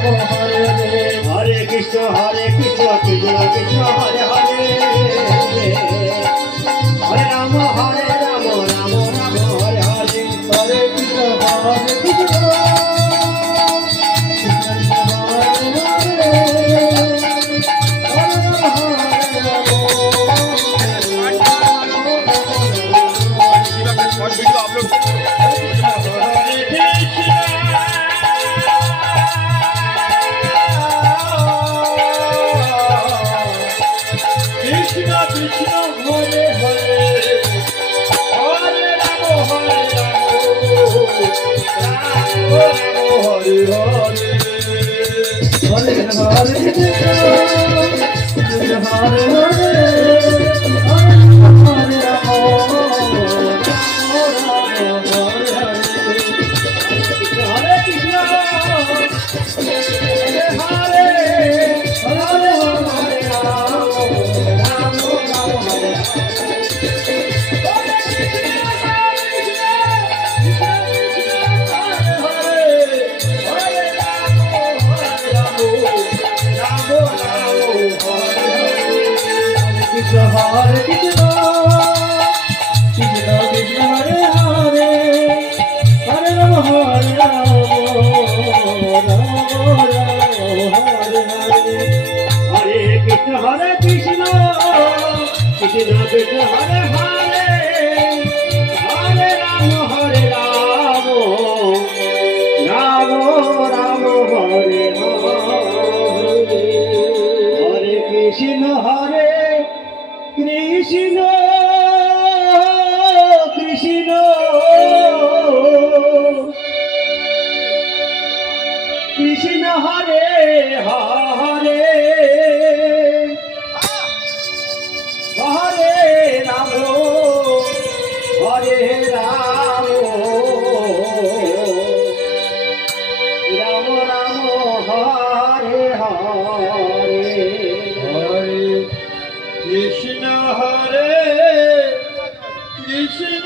हरे कृष्ण कृष्ण कृष्ण हरे हरे हरे राम हरे राम राम राम हरे हरे हरे कृष्ण और video upload Krishna Krishna Hare Hare Hare Ram हरे राम हरे हरे कृष्ण कृष्ण कृष्ण हरे हरे हरे राम हरे राम राम राम हरे हरे हरे कृष्ण कृष्ण कृष्ण हरे हरे हरे राम हरे राम राम राम हरे हरे हरे कृष्ण कृष्ण कृष्ण कृष्ण हरे हरे हरे राम राम राम हरे हरे हरे कृष्ण कृष्ण